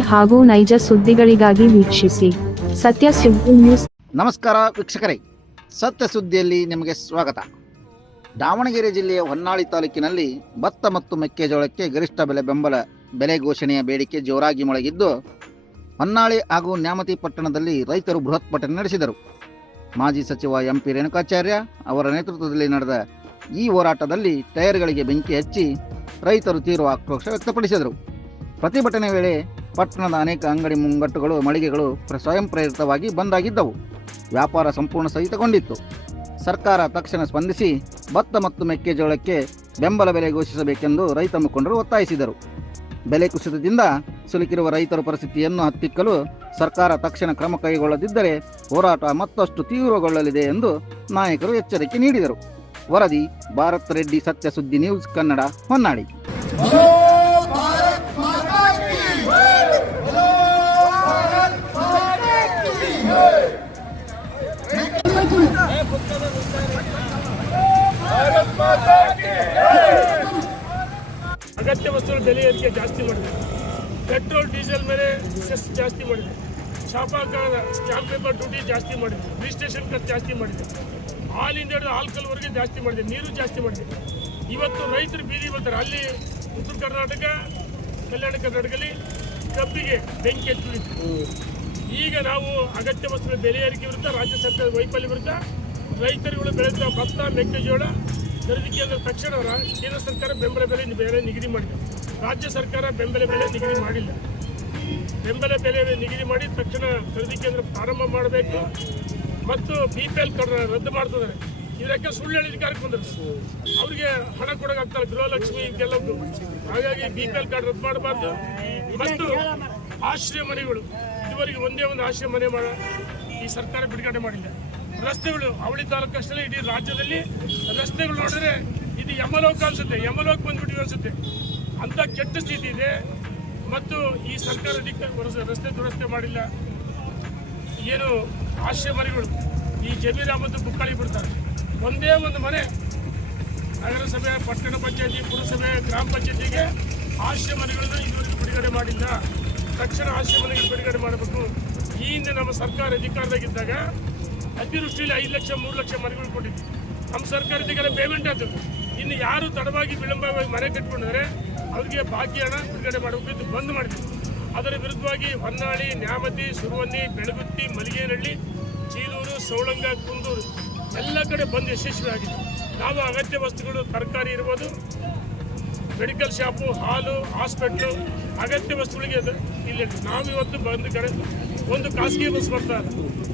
ಹಾಗೂ ನೈಜ ಸುದ್ದಿಗಳಿಗಾಗಿ ವೀಕ್ಷಿಸಿ. ಸತ್ಯ ಸುದ್ದಿ ನ್ಯೂಸ್. ನಮಸ್ಕಾರ ವೀಕ್ಷಕರೇ. ಸತ್ಯ ಸುದ್ದಿಯಲ್ಲಿ ನಿಮಗೆ ಸ್ವಾಗತ. ದಾವಣಗೆರೆ ಜಿಲ್ಲೆಯ ಹೊನ್ನಾಳಿ ತಾಲೂಕಿನಲ್ಲಿ ಭತ್ತ ಮತ್ತು ಮೆಕ್ಕೆಜೋಳಕ್ಕೆ ಗರಿಷ್ಠ ಬೆಲೆ ಬೆಂಬಲ, ಬೆಲೆ ಘೋಷಣೆಯ ಬೇಡಿಕೆ ಜೋರಾಗಿ ಮೊಳಗಿದ್ದು, ಹೊನ್ನಾಳಿ ಹಾಗೂ ನ್ಯಾಮತಿ ಪಟ್ಟಣದಲ್ಲಿ ರೈತರು ಬೃಹತ್ ಪ್ರತಿಭಟನೆ ನಡೆಸಿದರು. ಮಾಜಿ ಸಚಿವ ಎಂಪಿ ರೇಣುಕಾಚಾರ್ಯ ಅವರ ನೇತೃತ್ವದಲ್ಲಿ ನಡೆದ ಈ ಹೋರಾಟದಲ್ಲಿ ಟೈರ್ಗಳಿಗೆ ಬೆಂಕಿ ಹಚ್ಚಿ ರೈತರು ತೀವ್ರ ಆಕ್ರೋಶ ವ್ಯಕ್ತಪಡಿಸಿದರು. ಪ್ರತಿಭಟನೆ ವೇಳೆ ಪಟ್ಟಣದ ಅನೇಕ ಅಂಗಡಿ ಮುಂಗಟ್ಟುಗಳು, ಮಳಿಗೆಗಳು ಸ್ವಯಂ ಪ್ರೇರಿತವಾಗಿ ಬಂದಾಗಿದ್ದವು. ವ್ಯಾಪಾರ ಸಂಪೂರ್ಣ ಸ್ಥಗಿತಗೊಂಡಿತ್ತು. ಸರ್ಕಾರ ತಕ್ಷಣ ಸ್ಪಂದಿಸಿ ಭತ್ತ ಮತ್ತು ಮೆಕ್ಕೆಜೋಳಕ್ಕೆ ಬೆಂಬಲ ಬೆಲೆ ಘೋಷಿಸಬೇಕೆಂದು ರೈತ ಮುಖಂಡರು ಒತ್ತಾಯಿಸಿದರು. ಬೆಲೆ ಕುಸಿತದಿಂದ ಸಿಲುಕಿರುವ ರೈತರ ಪರಿಸ್ಥಿತಿಯನ್ನು ಹತ್ತಿಕ್ಕಲು ಸರ್ಕಾರ ತಕ್ಷಣ ಕ್ರಮ ಕೈಗೊಳ್ಳದಿದ್ದರೆ ಹೋರಾಟ ಮತ್ತಷ್ಟು ತೀವ್ರಗೊಳ್ಳಲಿದೆ ಎಂದು ನಾಯಕರು ಎಚ್ಚರಿಕೆ ನೀಡಿದರು. ವರದಿ, ಭಾರತ್ ರೆಡ್ಡಿ ಸತ್ಯ ಸುದ್ದಿ ನ್ಯೂಸ್ ಕನ್ನಡ ಹೊನ್ನಾಳಿ. ಏರಿಕೆ ಜಾಸ್ತಿ ಮಾಡಿದೆ. ಪೆಟ್ರೋಲ್, ಡೀಸೆಲ್ ಮೇಲೆ ಸೆಸ್ ಜಾಸ್ತಿ ಮಾಡಿದೆ. ಶಾಪಾಕಾರ ಸ್ಟಾಂಪ್ ಪೇಪರ್ ಡ್ಯೂಟಿ ಜಾಸ್ತಿ ಮಾಡಿದೆ. ರಿಜಿಸ್ಟ್ರೇಷನ್ ಖರ್ಚು ಜಾಸ್ತಿ ಮಾಡಿದೆ. ಆಲ್ ಇಂಡಿಯಾದ ಆಲ್ಕಲ್ವರೆಗೆ ಜಾಸ್ತಿ ಮಾಡಿದೆ. ನೀರು ಜಾಸ್ತಿ ಮಾಡಿದೆ. ಇವತ್ತು ರೈತರು ಬೀದಿ ಬರ್ತಾರೆ ಅಲ್ಲಿ ಉತ್ತರ ಕರ್ನಾಟಕ, ಕಲ್ಯಾಣ ಕರ್ನಾಟಕದಲ್ಲಿ ಕಬ್ಬಿಗೆ ಬೆಂಕಿ ಹಚ್ಚಿಬಿಟ್ಟಿತ್ತು ಈಗ ನಾವು ಅಗತ್ಯ ವಸ್ತುಗಳ ಬೆಲೆ ಏರಿಕೆ ವಿರುದ್ಧ, ರಾಜ್ಯ ಸರ್ಕಾರದ ವೈಫಲ್ಯ ವಿರುದ್ಧ ರೈತರುಗಳು ಬೆಳೆದ ಭತ್ತ, ಮೆಕ್ಕೆಜೋಳ ಖರೀದಿ ಕೇಂದ್ರ ತಕ್ಷಣ ಕೇಂದ್ರ ಸರ್ಕಾರ ಬೆಂಬಲ ಬೆಲೆ ಬೆಲೆ ನಿಗದಿ ಮಾಡಿದೆ. ರಾಜ್ಯ ಸರ್ಕಾರ ಬೆಂಬಲ ಬೆಲೆ ನಿಗದಿ ಮಾಡಿಲ್ಲ. ಬೆಂಬಲ ಬೆಲೆ ನಿಗದಿ ಮಾಡಿ ತಕ್ಷಣ ಖರೀದಿ ಕೇಂದ್ರ ಪ್ರಾರಂಭ ಮಾಡಬೇಕು. ಮತ್ತು ಬಿ ಪಿ ಎಲ್ ಕಾರ್ಡ್ ರದ್ದು ಮಾಡ್ತಿದ್ದಾರೆ. ಇದಕ್ಕೆ ಸುಳ್ಳು ಅಧಿಕಾರಕ್ಕೆ ಬಂದರು. ಅವರಿಗೆ ಹಣ ಕೊಡೋಕ್ಕಾಗ್ತಲ್ಲ. ಗೃಹಲಕ್ಷ್ಮಿ ಇದೆಲ್ಲದ್ದು ಹಾಗಾಗಿ ಬಿ ಪಿ ಎಲ್ ಕಾರ್ಡ್ ರದ್ದು ಮಾಡಬಾರ್ದು. ಮತ್ತು ಆಶ್ರಯ ಮನೆಗಳು. ಇದುವರೆಗೆ ಒಂದೇ ಒಂದು ಆಶ್ರಯ ಮನೆ ಮಾಡ ಈ ಸರ್ಕಾರ ಬಿಡುಗಡೆ ಮಾಡಿಲ್ಲ. ರಸ್ತೆಗಳು ಅವಳಿ ತಾಲೂಕಷ್ಟೇ ಇಡೀ ರಾಜ್ಯದಲ್ಲಿ ರಸ್ತೆಗಳು ನೋಡಿದ್ರೆ ಇದು ಯಮಲೋಕ ಅನಿಸುತ್ತೆ, ಯಮಲೋಕ ಬಂದ್ಬಿಟ್ಟು ಅನಿಸುತ್ತೆ. ಅಂತ ಕೆಟ್ಟ ಸ್ಥಿತಿ ಇದೆ. ಮತ್ತು ಈ ಸರ್ಕಾರ ರಸ್ತೆ ದುರಸ್ತಿ ಮಾಡಿಲ್ಲ. ಏನು ಆಶ್ರಯ ಮನೆಗಳು ಈ ಜಮೀರ ಮತ್ತು ಬುಕ್ಕಳಿ ಬಿಡ್ತಾರೆ. ಒಂದೇ ಒಂದು ಮನೆ ನಗರಸಭೆ, ಪಟ್ಟಣ ಪಂಚಾಯತಿ, ಪುರಸಭೆ, ಗ್ರಾಮ ಪಂಚಾಯತಿಗೆ ಆಶ್ರಯ ಮನೆಗಳನ್ನು ಇದುವರೆಗೂ ಬಿಡುಗಡೆ ಮಾಡಿಲ್ಲ. ತಕ್ಷಣ ಆಶ್ರಯ ಮನೆಗಳು ಬಿಡುಗಡೆ ಮಾಡಬೇಕು. ಈ ಹಿಂದೆ ನಮ್ಮ ಸರ್ಕಾರ ಅಧಿಕಾರದಾಗಿದ್ದಾಗ ಅತಿವೃಷ್ಟಿಯಲ್ಲಿ ಐದು ಲಕ್ಷ, ಮೂರು ಲಕ್ಷ ಮನೆಗಳು ಕೊಟ್ಟಿದ್ವಿ. ನಮ್ಮ ಸರ್ಕಾರದಿಗೆಲ್ಲ ಪೇಮೆಂಟ್ ಆಯ್ತು ಇನ್ನು ಯಾರು ತಡವಾಗಿ ವಿಳಂಬವಾಗಿ ಮನೆ ಕಟ್ಕೊಂಡಿದ್ರೆ ಅವರಿಗೆ ಬಾಕಿ ಹಣ ಬಿಡುಗಡೆ ಮಾಡಬೇಕಿದ್ದು ಬಂದ್ ಮಾಡಿದ್ವಿ. ಅದರ ವಿರುದ್ಧವಾಗಿ ಹೊನ್ನಾಳಿ, ನ್ಯಾಮತಿ, ಸುರುವನ್ನಿ, ಬೆಳಗುತ್ತಿ ಮಲಿಗೇನಹಳ್ಳಿ ಚೀಲೂರು, ಸೌಳಂಗ, ಕುಂದೂರು ಎಲ್ಲ ಕಡೆ ಬಂದು ಯಶಸ್ವಿ ಆಗಿದೆ ನಾವು ಅಗತ್ಯ ವಸ್ತುಗಳು, ತರಕಾರಿ ಇರ್ಬೋದು ಮೆಡಿಕಲ್ ಶಾಪು ಹಾಲು ಹಾಸ್ಪಿಟ್ಲು ಅಗತ್ಯ ವಸ್ತುಗಳಿಗೆ ಇಲ್ಲಿ ನಾವು ಇವತ್ತು ಬಂದ ಕಡೆ ಒಂದು ಖಾಸಗಿ ಬಸ್ ಬರ್ತಾ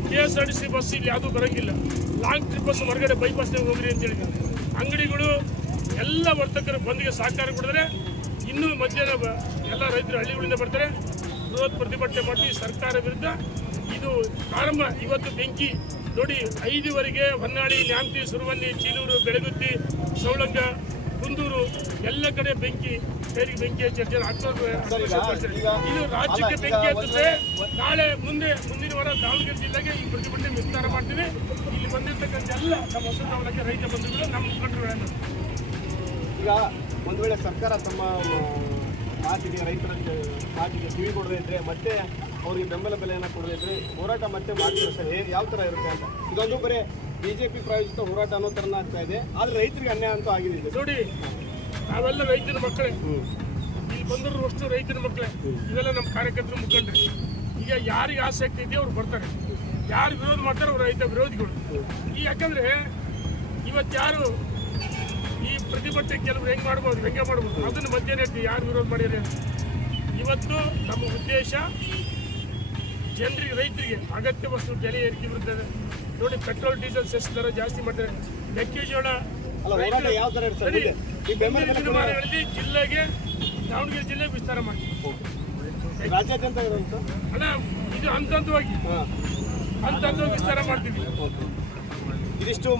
K S R T C bus ಇಲ್ಲಿ ಯಾವುದೂ ಬರೋಂಗಿಲ್ಲ. ಲಾಂಗ್ ಟ್ರಿಪ್ ಬಸ್ ಹೊರಗಡೆ ಬೈಪಾಸ್ನಾಗ ಹೋಗ್ರಿ ಅಂತ ಹೇಳಿದ್ರು. ಅಂಗಡಿಗಳು ಎಲ್ಲ ವರ್ತಕರು ಬಂದಿಗೆ ಸಹಕಾರ ಕೊಡಿದ್ರೆ ಇನ್ನೂ ಮಧ್ಯಾಹ್ನ ಎಲ್ಲ ರೈತರು ಹಳ್ಳಿಗಳಿಂದ ಬರ್ತಾರೆ. ಬೃಹತ್ ಪ್ರತಿಭಟನೆ ಮಾಡಿ ಸರ್ಕಾರ ವಿರುದ್ಧ ಇದು ಪ್ರಾರಂಭ. ಇವತ್ತು ಬೆಂಕಿ ನೋಡಿ ಐದುವರೆಗೆ ಹೊನ್ನಾಳಿ ನ್ಯಾಮತಿ ಸುರುವನ್ನಿ ಚೀಲೂರು, ಬೆಳಗುತ್ತಿ ಸೌಳಂಗ ಕುಂದೂರು ಎಲ್ಲ ಕಡೆ ಬೆಂಕಿ ಸೇರಿಗೆ ಬೆಂಕಿ ಹಚ್ಚಿ ಆಗ್ತದೆ ಇದು ರಾಜ್ಯಕ್ಕೆ ಬೆಂಕಿ ಹಚ್ಚಿದ್ರೆ ನಾಳೆ ಮುಂದೆ ಮುಂದಿನ ವಾರ ದಾವಣಗೆರೆ ಜಿಲ್ಲೆಗೆ ಈ ಪ್ರತಿಭಟನೆ ವಿಸ್ತಾರ ಮಾಡ್ತೀವಿ. ಇಲ್ಲಿ ಬಂದಿರ್ತಕ್ಕಂಥ ಎಲ್ಲ ನಮ್ಮ ಹೊಸ ದಾವಣಗೆರೆ ರೈತ ಬಂಧುಗಳು ನಮ್ಮ ಮುಖಂಡರುಗಳನ್ನು ಈಗ ಒಂದು ವೇಳೆ ಸರ್ಕಾರ ತಮ್ಮ ಮಾತಿಗೆ ರೈತರ ಮಾತಿಗೆ ಕಿವಿ ಕೊಡದೇ ಇದ್ರೆ ಮತ್ತೆ ಅವರಿಗೆ ಬೆಂಬಲ ಬೆಲೆಯನ್ನು ಕೊಡದೇ ಇದ್ರೆ ಹೋರಾಟ ಮತ್ತೆ ಮಾಡ್ತಾರೆ ಸರ್? ಯಾವ ಥರ ಇರುತ್ತೆ ಅಂತ? ಇದೊಂದು ಬರೀ ಬಿಜೆಪಿ ಪ್ರಾಯೋಜಿತ ಹೋರಾಟ ಅನ್ನೋ ಥರನ ಆಗ್ತಾ ಇದೆ. ಆದರೆ ರೈತರಿಗೆ ಅನ್ಯಾಯ ಅಂತೂ ಆಗಿದೆ ನೋಡಿ ನಾವೆಲ್ಲ ರೈತರ ಮಕ್ಕಳೇ. ಇಲ್ಲಿ ಬಂದರು ಅಷ್ಟು ರೈತರ ಮಕ್ಕಳೇ. ಇವೆಲ್ಲ ನಮ್ಮ ಕಾರ್ಯಕರ್ತರು ಮುಖಂಡರು. ಈಗ ಯಾರಿಗೆ ಆಸಕ್ತಿ ಇದೆಯೋ ಅವ್ರು ಬರ್ತಾರೆ. ಯಾರು ವಿರೋಧ ಮಾಡ್ತಾರೆ ಅವ್ರು ರೈತ ವಿರೋಧಿಗಳು. ಈ ಯಾಕಂದ್ರೆ ಇವತ್ತು ಯಾರು ಈ ಪ್ರತಿಭಟನೆ ಕೆಲವರು ಹೆಂಗೆ ಮಾಡ್ಬೋದು ಹೆಂಗೆ ಮಾಡ್ಬೋದು ಅದನ್ನ ಮಧ್ಯಾಹ್ನ ಯಾರು ವಿರೋಧ ಮಾಡಿದ್ರೆ ಇವತ್ತು ನಮ್ಮ ಉದ್ದೇಶ ಜನರಿಗೆ ರೈತರಿಗೆ ಅಗತ್ಯ ವಸ್ತು ಬೆಲೆ ಏರಿಕೆ ಇದೆ. ನೋಡಿ ಪೆಟ್ರೋಲ್ ಡೀಸೆಲ್ ಸೆಸ್ ದರ ಜಾಸ್ತಿ ಮಾಡ್ತಾರೆ. ಮೆಕ್ಕೆಜೋಳ ದಿನಮಾನಗಳಲ್ಲಿ ಜಿಲ್ಲೆಗೆ ದಾವಣಗೆರೆ ಜಿಲ್ಲೆಗೆ ವಿಸ್ತಾರ ಮಾಡ್ತೀವಿ. ಅಲ್ಲ ಇದು ಹಂತ ಹಂತವಾಗಿ ಹಂತ ಹಂತವಾಗಿ ವಿಸ್ತಾರ ಮಾಡ್ತೀವಿ. ಇದಿಷ್ಟು